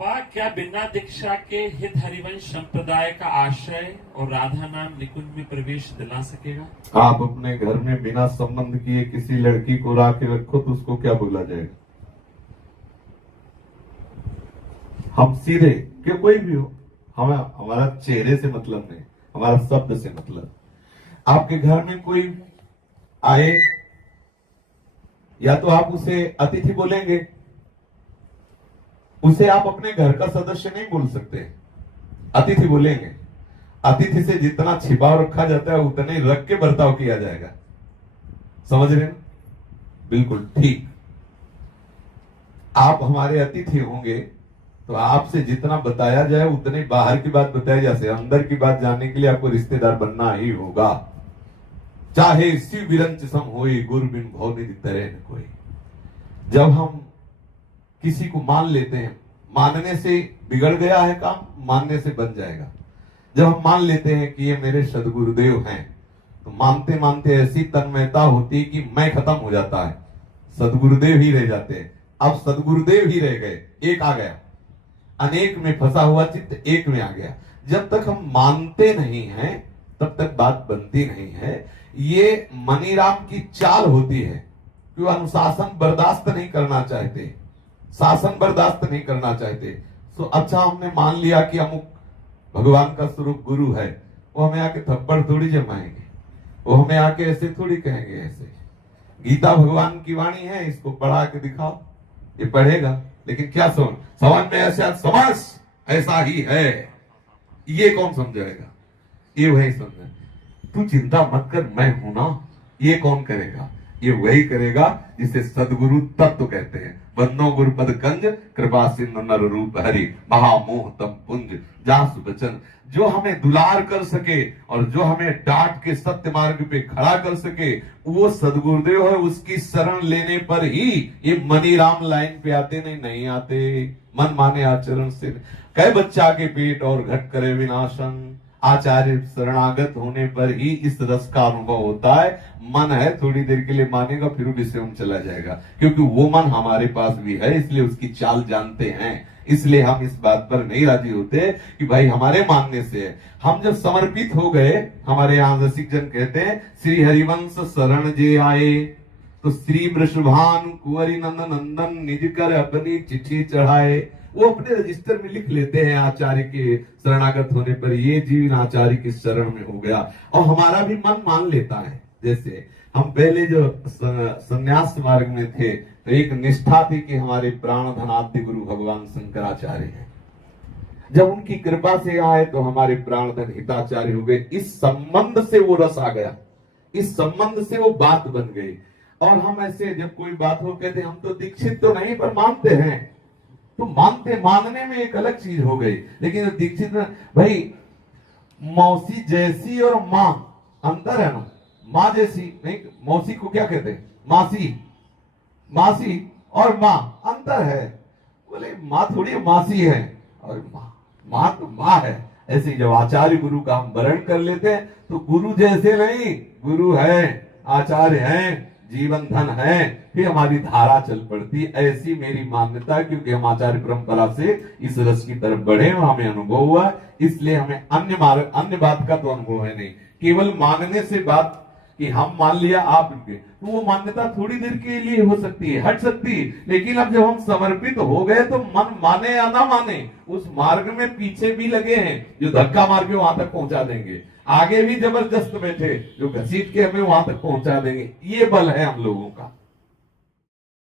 बाबा, क्या बिना दीक्षा के हित हरिवंश संप्रदाय का आश्रय और राधा नाम निकुंज में प्रवेश दिला सकेगा? आप अपने घर में बिना संबंध किए किसी लड़की को ला के रखो तो उसको क्या बोला जाएगा? हम सीधे कि कोई भी हो, हमारा चेहरे से मतलब नहीं, हमारा शब्द से मतलब। आपके घर में कोई आए या तो आप उसे अतिथि बोलेंगे, उसे आप अपने घर का सदस्य नहीं बोल सकते, अतिथि बोलेंगे। अतिथि से जितना छिपाव रखा जाता है उतने ही रख के बर्ताव किया जाएगा। समझ रहे हैं? बिल्कुल ठीक। आप हमारे अतिथि होंगे तो आपसे जितना बताया जाए उतने बाहर की बात बताई जा सके। अंदर की बात जानने के लिए आपको रिश्तेदार बनना ही होगा। चाहे शिव विरंच सम होई, गुरु बिन भव निधि तरे न कोई। जब हम किसी को मान लेते हैं, मानने से बिगड़ गया है काम, मानने से बन जाएगा। जब हम मान लेते हैं कि ये मेरे सदगुरुदेव हैं, तो मानते मानते ऐसी तन्मयता होती है कि मैं खत्म हो जाता है, सदगुरुदेव ही रह जाते हैं। अब सदगुरुदेव ही रह गए, एक आ गया। अनेक में फंसा हुआ चित्त एक में आ गया। जब तक हम मानते नहीं हैं तब तक बात बनती नहीं है। ये मनीराम की चाल होती है कि वो अनुशासन बर्दाश्त नहीं करना चाहते, शासन बर्दाश्त नहीं करना चाहते। तो अच्छा, हमने मान लिया कि अमुक भगवान का स्वरूप गुरु है, वो हमें आके थप्पड़ थोड़ी जमाएंगे, वो हमें आके ऐसे थोड़ी कहेंगे। ऐसे गीता भगवान की वाणी है, इसको पढ़ा के दिखाओ, ये पढ़ेगा, लेकिन क्या समझ में ऐसा समझ ऐसा ही है, ये कौन समझाएगा? ये वही समझे। तू चिंता मत कर, मैं हूं ना, ये कौन करेगा? ये वही करेगा जिसे सदगुरु तत्व कहते हैं। बंदो गुरुपद कंज, कृपा सिंधु नर रूप हरि, महामोह तम पुंज जासु बचन। जो हमें दुलार कर सके और जो हमें डांट के सत्य मार्ग पे खड़ा कर सके, वो सदगुरुदेव है। उसकी शरण लेने पर ही ये मनीराम लाइन पे आते, नहीं आते। मन माने आचरण से कई बच्चा के पेट और घट करे विनाशन। आचार्य शरणागत होने पर ही इस रस का अनुभव होता है। मन है थोड़ी देर के लिए मानेगा, फिर विषय में चला जाएगा, क्योंकि वो मन हमारे पास भी है, इसलिए उसकी चाल जानते हैं। इसलिए हम इस बात पर नहीं राजी होते कि भाई हमारे मानने से है। हम जब समर्पित हो गए, हमारे यहाँ रसिक जन कहते हैं, श्री हरिवंश शरण जे आए, तो श्री वृषभान कुंवरी नंदन नंदन निज कर अपनी चिट्ठी चढ़ाए। वो अपने रजिस्टर में लिख लेते हैं आचार्य के शरणागत होने पर, ये जीवन आचार्य के शरण में हो गया। और हमारा भी मन मान लेता है। जैसे हम पहले जो संन्यास मार्ग में थे, तो एक निष्ठा थी कि हमारे प्राण धनाद्य गुरु भगवान शंकराचार्य हैं। जब उनकी कृपा से आए तो हमारे प्राण धन हिताचार्य हो गए। इस संबंध से वो रस आ गया, इस संबंध से वो बात बन गई। और हम ऐसे जब कोई बात हो कहते हम तो दीक्षित तो नहीं पर मानते हैं, तो मानने में एक अलग चीज हो गई। लेकिन दीक्षित में भाई मौसी जैसी और माँ अंतर है ना। माँ जैसी नहीं, मौसी को क्या कहते हैं? मासी। मासी और माँ अंतर है। बोले माँ थोड़ी मासी है, और माँ तो माँ है। ऐसे जब आचार्य गुरु का हम वर्ण कर लेते हैं तो गुरु जैसे नहीं, गुरु है, आचार्य हैं, जीवन धन है, फिर हमारी धारा चल पड़ती। ऐसी मेरी मान्यता, क्योंकि हम आचार्य परंपरा से इस रस की तरफ बढ़े और हमें अनुभव हुआ, इसलिए हमें अन्य बात का तो अनुभव है नहीं। केवल मानने से बात कि हम मान लिया आप इनके, तो वो मान्यता थोड़ी देर के लिए हो सकती है, हट सकती है। लेकिन अब जब हम समर्पित हो गए तो मन माने या ना माने, उस मार्ग में पीछे भी लगे हैं जो धक्का मार के वहां तक पहुंचा देंगे, आगे भी जबरदस्त बैठे जो घसीट के हमें वहां तक पहुंचा देंगे। ये बल है हम लोगों का।